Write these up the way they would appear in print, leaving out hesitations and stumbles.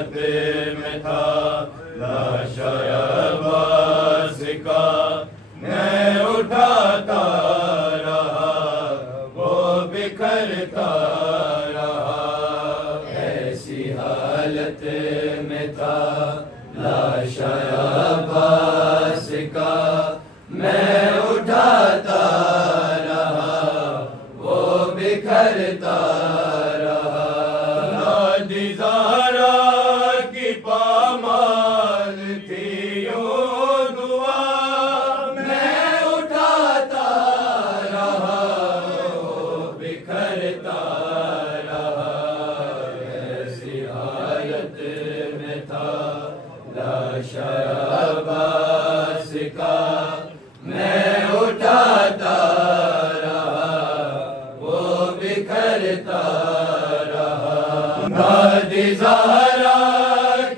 حالت میں تھا لاشا عباس کا میں اٹھاتا رہا وہ بکھرتا رہا ایسی حالت میں تھا لاشا عباس کا میں اٹھاتا رہا وہ بکھرتا رہا نادی زہرا کی پامال تھی یوں دعا میں اٹھاتا رہا وہ بکھرتا رہا ایسی حالت میں تھا لاشا عباس کا میں اٹھاتا رہا وہ بکھرتا رہا نادی زہرا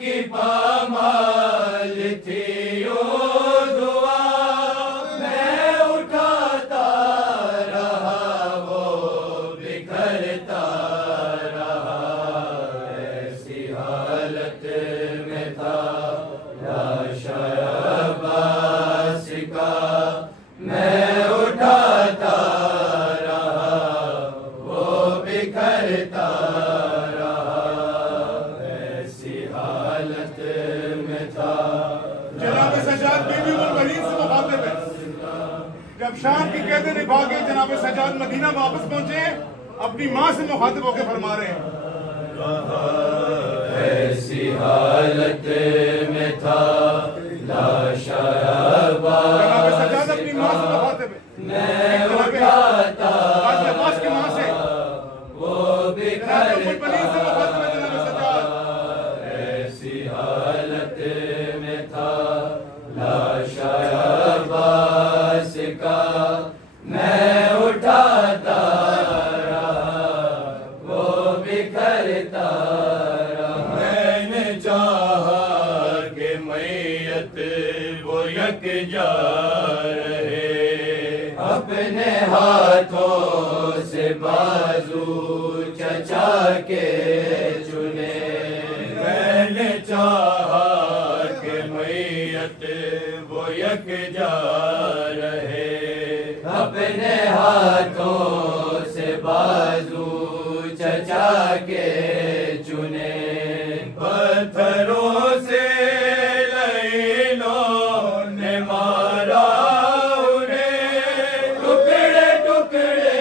کی پامال تھی یوں دعا میں اٹھاتا رہا وہ بکھرتا رہا ایسی حالت میں تھا لاشا عباس کا میں اٹھاتا رہا وہ بکھرتا رہا ایسی حالت میں تھا جناب سجاد بیوی المرید سے مخاطب ہے جب شام کی قیدیں نبھا کے جناب سجاد مدینہ واپس پہنچے اپنی ماں سے مخاطب ہو کے فرما رہے ہیں ایسی حالت میں تھا لاشا جناب سجاد عباس اپنی ماں سے مخاطب ہے میں اٹھاتا غازی عباس کی ماں سے وہ جناب المرید سے مخاطب ہے جناب سجاد ایسی حالت میں تھا لاشا عباس کا میں اٹھاتا رہا وہ بکھرتا رہا میں نے چاہا کہ میت وہ یکجا رہے اپنے ہاتھوں سے بازو چچا کے چنے میں نے چاہا کہ میت وہ یکجا رہے اپنے ہاتھوں سے بازو چچا کے چنے پتھروں سے لعینوں نے مارا انہیں ٹکڑے ٹکڑے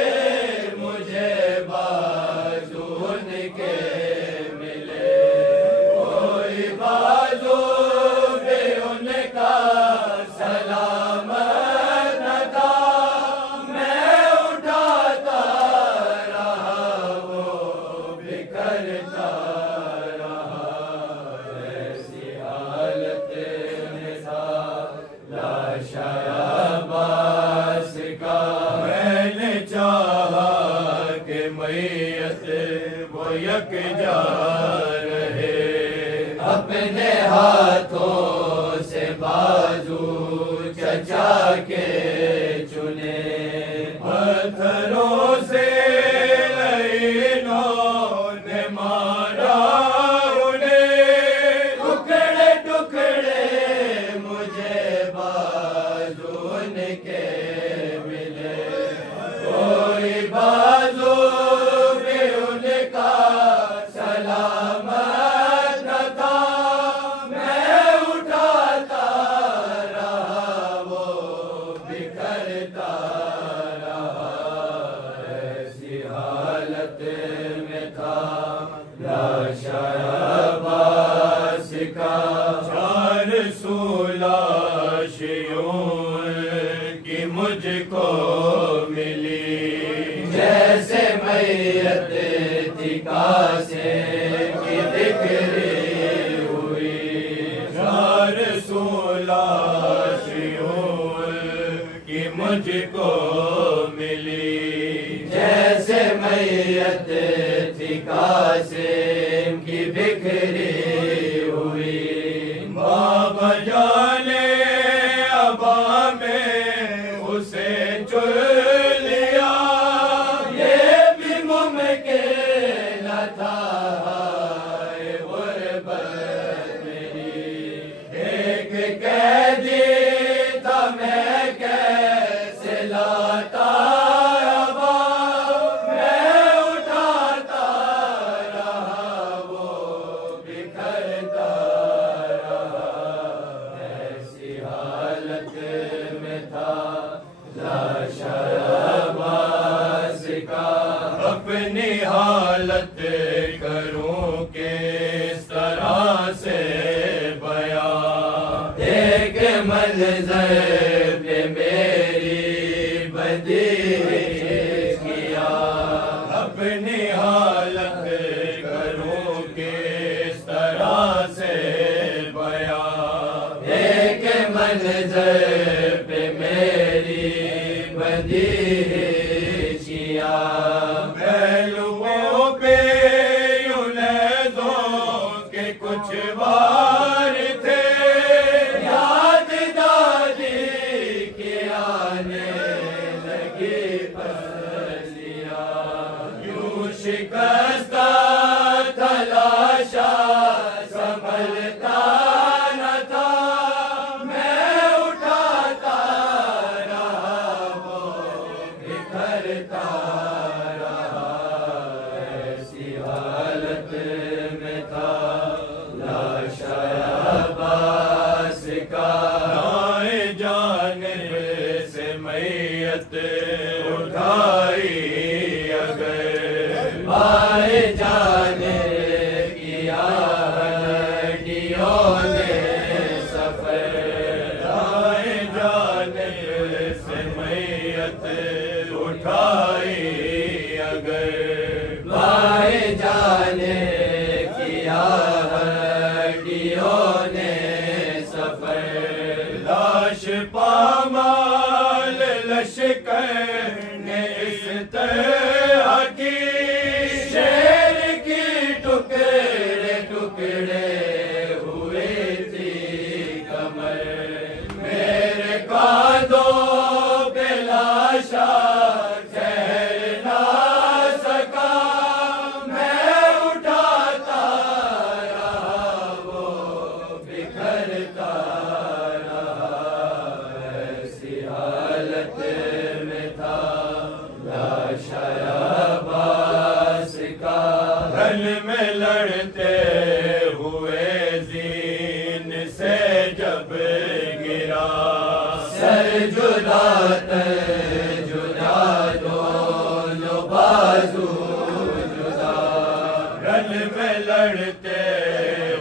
مجھے بازو ان کے ملے کوئی بازو بھی ان کا سلامت نہ تھا میں اٹھاتا رہا وہ بکھرتا رہا ایسی حالت میں تھا لاشا عباس کا میں نے چاہا کہ میت وہ یکجا رہے اپنے ہاتھوں سے بازو چچا کے چنے پتھروں سے لعینوں نے مارا انہیں ٹکڑے ٹکڑے مجھے بازو ان کے ملے کوئی بازو بھی ان کا سلامت نہ تھا میں اٹھاتا رہا وہ بکھرتا رہا ایسی حالت میں تھا لاشا عباس کا چار سولاشیوں کی مجھ کو ملی جیسے میت تھی کاسے کی بکھری ہوئی چار سولاشیوں کی مجھ کو ملی جیسے میت تھی قاسم کی بکھری ہوئی بابا جانے ابا میں اسے چن لیا یہ بھی ممکن نہ تھا غربت حالت کروں کس طرح سے بیان، دیکھ منظر پہ میری بدی کیا، اپنی حالت کروں کس طرح سے بیان، دیکھ منظر پہ میری بدی کیا، پہلوؤں پہ یوں نیزوں کے کچھ وار تھے، یاد دادی کے آنے لگی پسلیاں، یوں شکستہ تھا لاشا سنبھلتا نہ تھا، میں اٹھاتا رہا وہ بکھرتا رہا، ایسی حالت میں تھا لاشا عباس کا، دائیں جانب سے میت اٹھائی اگر، بائیں جانب کیا ہڈیوں نے سفر، دائیں جانب سے میت اٹھائی اگر، بائیں جانب کیا ہڈیوں نے سفر، لاش پامال لشکر نے اس طرح کی، شیر کی ٹکڑے ٹکڑے ہوئے تھی کمر، میرے کاندھوں پہ لاشا ٹھہر نہ سکا، میں اٹھاتا رہا وہ بکھرتا رہا، ایسی حالت میں تھا لاشا عباس کا، رن میں لڑتے ہوئے زین سے جب گرا، سر جدا تر جدا دونوں بازو جدا، رن میں لڑتے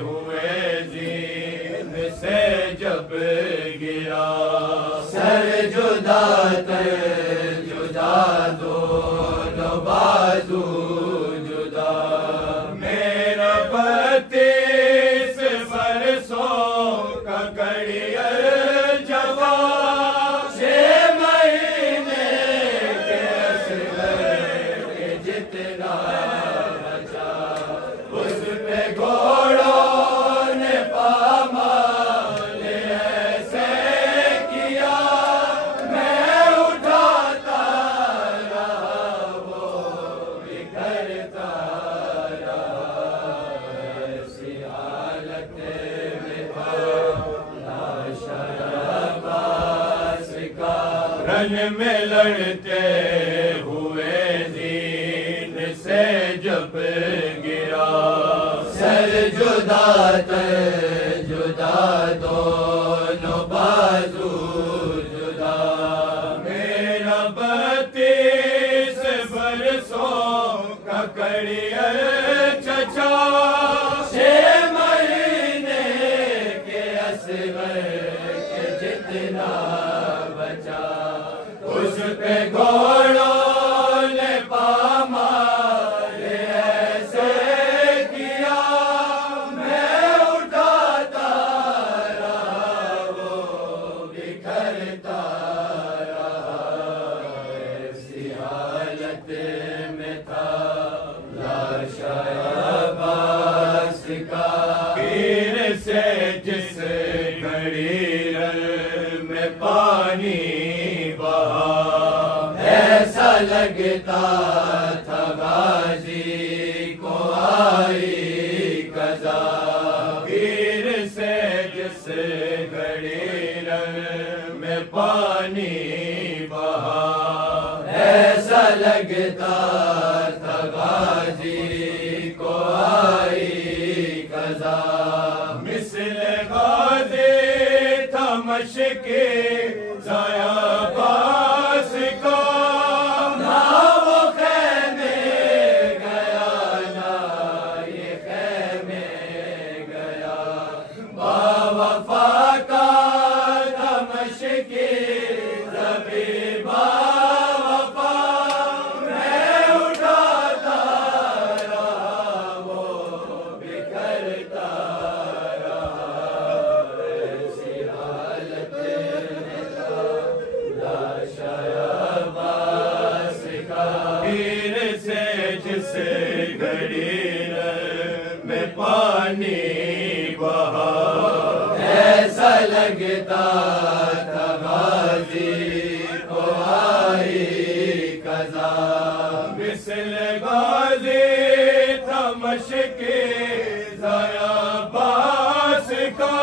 ہوئے زین سے جب گرا، سر جدا تر جدا دونوں بازو جدا، میرا 32 برسوں کا کریئر جوان، 6 مہینے کے اصغر کے جتنا بچا، اس پہ گھوڑوں نے پامال ایسے کیا، میں اٹھاتا رہا وہ بکھرتا رہا، ایسی حالت میں تھا لاشا عباس کا، رن میں لڑتے ہوئے زین سے جب گرا، سر جدا تر جدا دونوں بازو جدا، میرا 32 برسوں کا کریئر چچا، 6 مہینے کے اصغر کے جتنا بچا، اس پہ گھوڑوں نے پامال ایسے کیا، میں اٹھاتا رہا وہ بکھرتا رہا، ایسی حالت میں تھا لاشا عباس کا، پیر سے جس گھڑی رن میں پانی بہا، ایسا لگتا تھا غازی کو آئی قضا، پیر سے جس گھڑی رن میں پانی بہا، ایسا لگتا تھا غازی کو آئی قضا، مثل غازی تھا مشکِ ضیاء عباس کا، نہ وہ خیمے گیا عباس کا پیر سے جس گھڑی میں پانی بہا ایسا لگتا تھا غازی کو آئی قضا مثل غازی تھا مشق ضیا عباس کا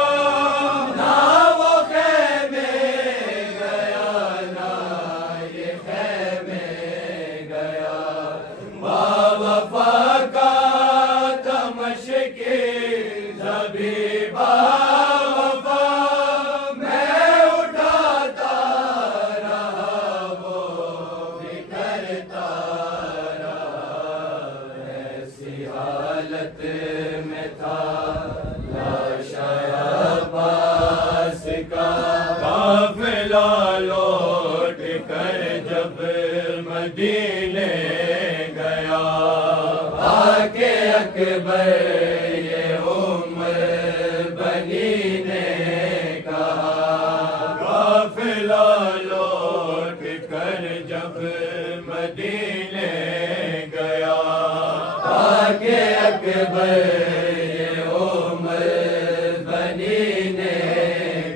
نہ وہ خیمے گیا نہ یہ خیمے گیا باوفا کا تھا مشق زبی باوفا میں اٹھاتا رہا وہ بکھرتا رہا ایسی حالت میں تھا لاش عباس کا قافلہ لوٹ کر جب مدینے گیا آکے اکبر یہ بنی نے کہا قافلہ لوٹ کر جب مدینے گیا آگے اکبر یہ بنی نے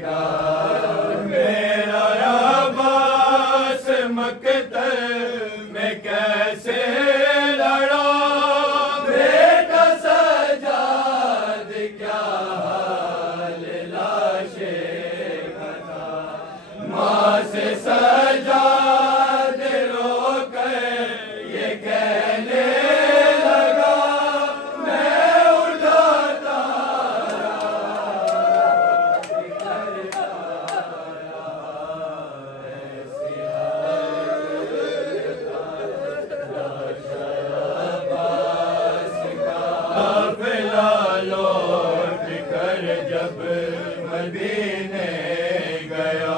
کہا میرا عباس مقتل میں کیسے لڑا بیٹا سجاد کیا حال لاش کا تھا ماں سے سجاد رو کر یہ کہنے لگا میں اٹھاتا قافلہ لوٹ کر جب مدینے گیا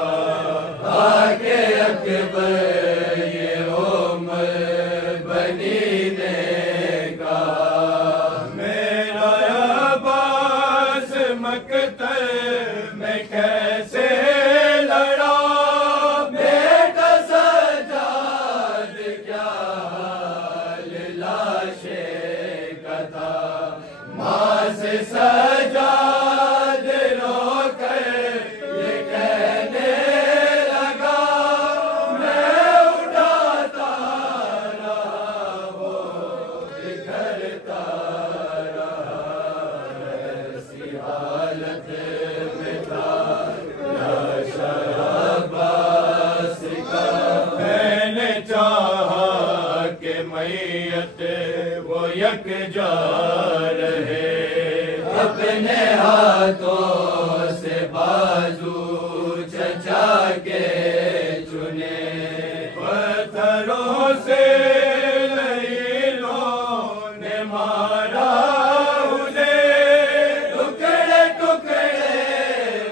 آگے اکبر یہ بنی نے کہا میرا عباس مقتل میں کیسے لڑا بیٹا سجاد کیا حال لاش کا تھا ماں سے سجاد رو کر یہ کہنے لگا میں اٹھاتا رہا وہ بکھرتا رہا ایسی حالت میں تھا لاش عباس کا میں نے چاہا کہ میت وہ یکجا رہے اپنے ہاتھوں سے بازو چچا کے چنے پتھروں سے لیلوں نے مارا انہیں ٹکڑے ٹکڑے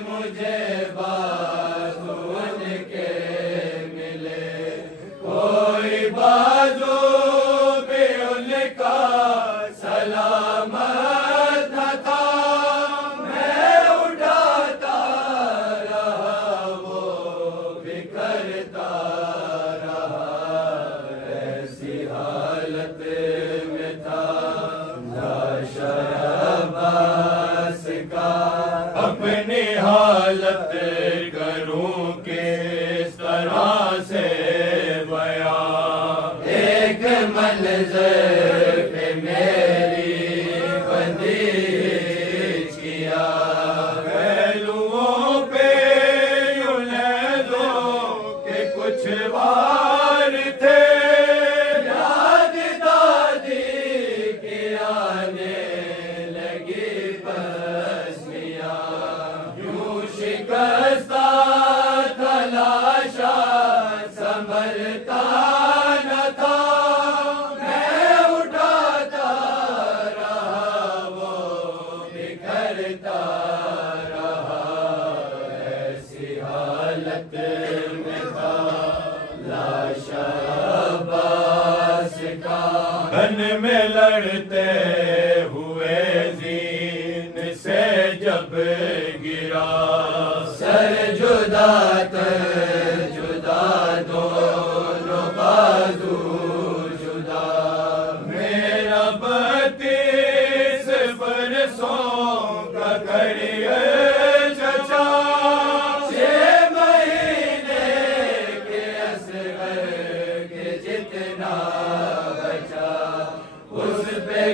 مجھے بازو ان کے ملے کوئی بازو بھی ان کا سلامت نہ تھا میں اٹھاتا رہا وہ بکھرتا رہا ایسی حالت میں تھا لاش عباس کا اپنی حالت کروں کس طرح سے بیان ایک منظر پہ میری بندش کیا پہلوؤں پہ یوں دو کہ کچھ وار تھے یاد دادی کی آنے لگی پسلیاں یوں شکستہ تھا لاشا سنبھلتا نہ تھا میں اٹھاتا رہا وہ بکھرتا رہا ایسی حالت میں تھا لاش عباس کا گن میں لڑتے ہوئے زین سے جب گرا سر جدا تر جدا دو بڑی چچا 6 مہینے کے اصغر کے جتنا بچا اس پہ